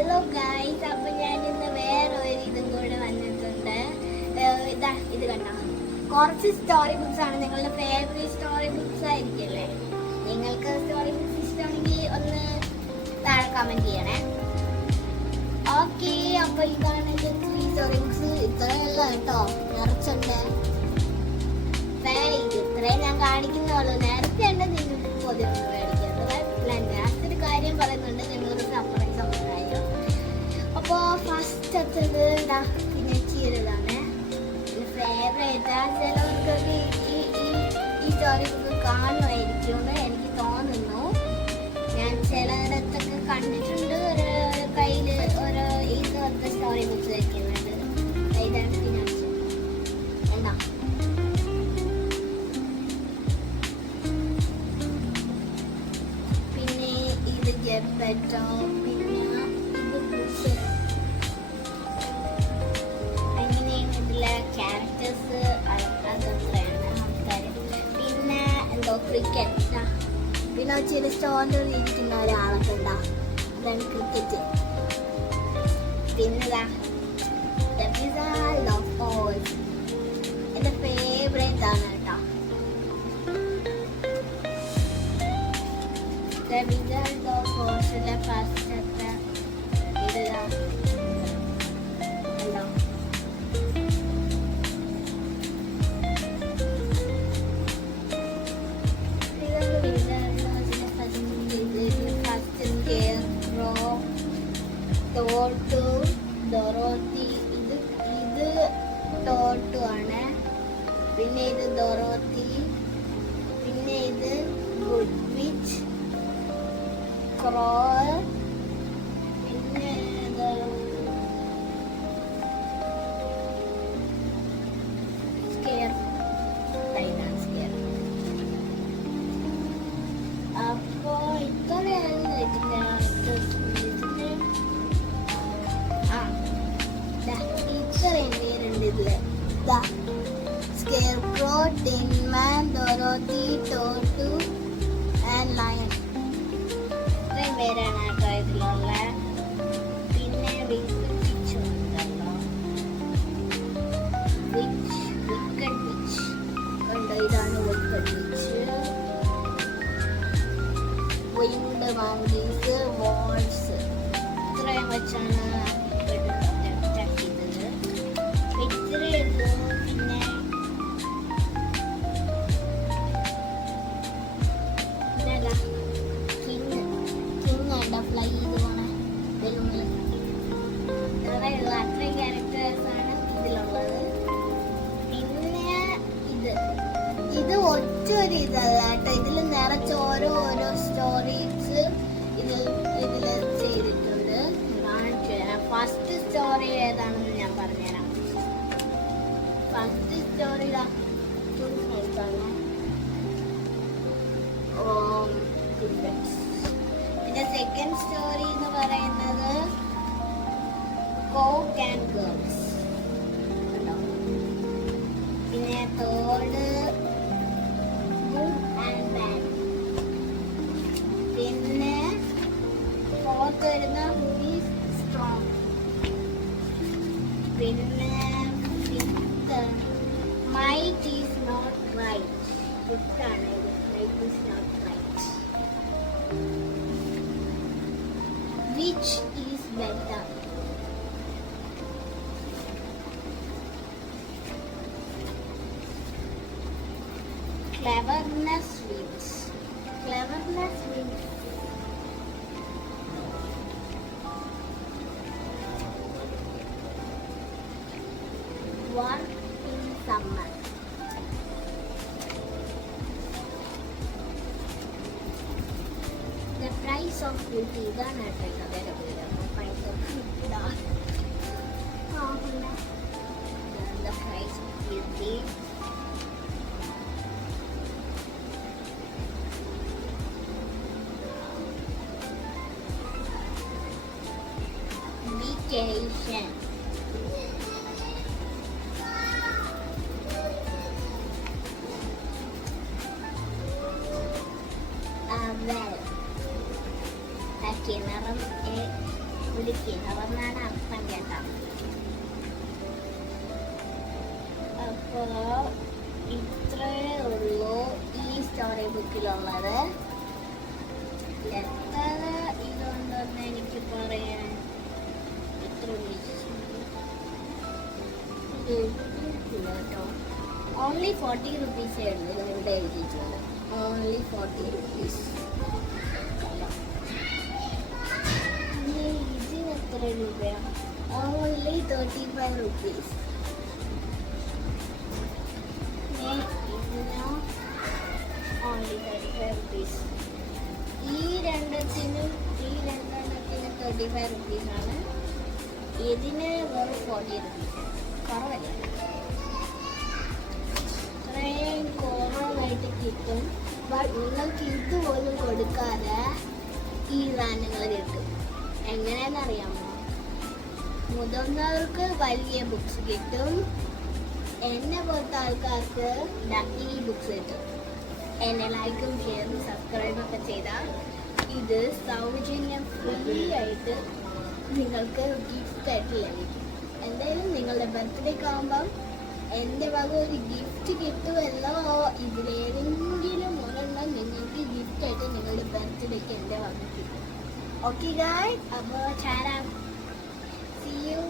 Hello guys, അപ്പൊ ഞാൻ ഇന്ന് വേറെ ഒരു ഇതും കൂടെ വന്നിട്ടുണ്ട്. ഇത് കണ്ടോ, കുറച്ച് സ്റ്റോറി ബുക്സ് ആണ്. നിങ്ങളുടെ ഫേവറേറ്റ് സ്റ്റോറി ബുക്സ് ആയിരിക്കല്ലേ. നിങ്ങൾക്ക് സ്റ്റോറി ബുക്സ് ഇഷ്ടമാണെങ്കിൽ ഒന്ന് താഴെ കമന്റ് ചെയ്യണേ. ഓക്കെ, അപ്പൊ ഇതാണ് ഈ സ്റ്റോറി ബുക്സ്. ഇത്രയല്ല കേട്ടോ, നിറച്ചുണ്ട്. ഇത്രയും ഞാൻ കാണിക്കുന്നുള്ളൂ. നേരത്തെ ഉണ്ട് നിങ്ങൾക്ക് പൊതുവെ മേടിക്കുന്നത്. ലാസ്റ്റൊരു കാര്യം പറയുന്നുണ്ട്, ഞങ്ങളൊരു സർപ്രൈസ് കാര്യം. അപ്പോൾ ഫസ്റ്റ് എത്തുന്നത് പിന്നെ ചീരതാണ് ഫേവറേറ്റ്. ചിലവർക്കൊക്കെ ഈ സ്റ്റോറി ബുക്ക് കാണുമായിരിക്കും എന്ന് എനിക്ക് തോന്നുന്നു. ഞാൻ ചിലയിടത്തൊക്കെ കണ്ടിട്ടുണ്ട് ഒരു കയ്യിൽ ഓരോ ഇതുപോലത്തെ സ്റ്റോറി ബുക്സ് വയ്ക്കുന്നുണ്ട്. ഇതാണ് പിന്നെ എന്താ പെട്ടോ. പിന്നെ ഇത് ബുക്സ് അങ്ങനെയാണ്. ഇതിലെ ക്യാരക്ടേഴ്സ് അതൊക്കെയാണ് ആൾക്കാർ. പിന്നെ എന്തോ ക്രിക്കറ്റ്. പിന്നെ ചില സ്റ്റോറിൽ ഇരിക്കുന്ന ഒരാളൊക്കെ ഉണ്ടാ, ഇതാണ് ക്രിക്കറ്റ്. പിന്നെ എൻ്റെ ഫേവറേറ്റ് ആണ് കേട്ടോ. ഫസ്റ്റത്തെ ഇതാ ഡൊറോത്തി. ഇത് ടോട്ടു ആണ്. പിന്നെ ഇത് ഡൊറോത്തി. പിന്നെ ഇത് ഗുഡ് വിച്ച് ക്രോൾ. പിന്നെ സ്കെയർ. അപ്പോ ഇത്രയാണ് ഇത്രയും പേരുണ്ട് ഇതില്. Scarecrow, tin man, Dorothy, Toto and lion. ഇത്രയും പേരാണ് കേട്ടോ ഇതിലുള്ള. പിന്നെ വിച്ച് ഉണ്ടല്ലോ, വിക്കഡ് വിച്ച് ഉണ്ടോ. ഇതാണ് wicked witch. Winged monkeys, wolves. ഇത്രയും വെച്ചാണ് ഫ്ലൈ ചെയ്ത് പോണ ബലൂണിൽ. അത്രയും ക്യാരക്ടേഴ്സാണ് ഇതിലുള്ളത്. പിന്നെ ഇത് ഒറ്റൊരു ഇതല്ല കേട്ടോ. ഇതിൽ നിറച്ച് ഓരോ സ്റ്റോറീസ് ഇതിൽ ചെയ്തിട്ടുണ്ട്. കാണിച്ചു തരാം. ഫസ്റ്റ് സ്റ്റോറി ഏതാണെന്ന് ഞാൻ പറഞ്ഞുതരാം. ഫസ്റ്റ് സ്റ്റോറി പിന്നെ സെക്കൻഡ് സ്റ്റോറി എന്ന് പറയുന്നത് കോക്ക് ആൻഡ് ഗേൾസ്. പിന്നെ തേർഡ് ഗുഡ് ആൻഡ് ബാഡ്. പിന്നെ ഫോർത്ത് വരുന്ന മൂവീസ് സ്ട്രോങ്. പിന്നെ fifth might is not right. ഫിഫ്ത്താണ് ഇത്. Might is not right. Which is better? Cleverness wins. Cleverness wins. Work in summer. The price of beauty. ഇതാണ് കേട്ടോ കഥയുടെ പേര്. Price of beauty. The price of beauty. Vacation. Well, കിണറും കൊടുക്കുന്നതെന്നാണ് അർത്ഥം കേട്ടോ. അപ്പോ ഇത്രയേ ഉള്ളൂ ഈ സ്റ്റോറി ബുക്കിലുള്ളത്. എത്ര ഇതുണ്ടെന്ന് എനിക്ക് പറയാൻ ഇത്ര കേട്ടോ. ഓൺലി 40 റുപ്പീസേ ഉള്ളൂ ഇവിടെ എഴുതിയിട്ടുള്ളത്. Only 40 rupees. ഇതിന് എത്ര രൂപയാണ്? Only 35 rupees. ഇതിനോ ഓൺലി 35 റുപ്പീസ്. ഈ രണ്ടെണ്ണത്തിന് 35 റുപ്പീസാണ്. ഇതിന് വെറും 40 റുപ്പീസ്. കുറവല്ല, ഇത്രയും കുറവായിട്ട് കിട്ടും. ബട്ട് നിങ്ങൾക്ക് ഇതുപോലും കൊടുക്കാതെ ഈ സാധനങ്ങൾ കിട്ടും. എങ്ങനെയാണെന്നറിയാമോ? മുതിർന്നവർക്ക് വലിയ ബുക്സ് കിട്ടും. എന്നെ പോലത്തെ ആൾക്കാർക്ക് ഈ ബുക്സ് കിട്ടും. എന്നെ ലൈക്കും ഷെയറും സബ്സ്ക്രൈബും ഒക്കെ ചെയ്താൽ ഇത് സൗജന്യം ഫ്രീ ആയിട്ട് നിങ്ങൾക്ക് ഗിഫ്റ്റ് ആയിട്ട് ലഭിക്കും. എന്തായാലും നിങ്ങളുടെ ബർത്ത്ഡേക്ക് ആകുമ്പം എൻ്റെ വക ഒരു ഗിഫ്റ്റ് കിട്ടുമല്ലോ. ഇതിലേതെങ്കിലും ഒരെണ്ണം നിങ്ങൾക്ക് ഗിഫ്റ്റ് ആയിട്ട് നിങ്ങളുടെ ബർത്ത്ഡേക്ക് എൻ്റെ വക കിട്ടും. ഓക്കെ ഗായ്സ്, അപ്പോൾ ചാനൽ see you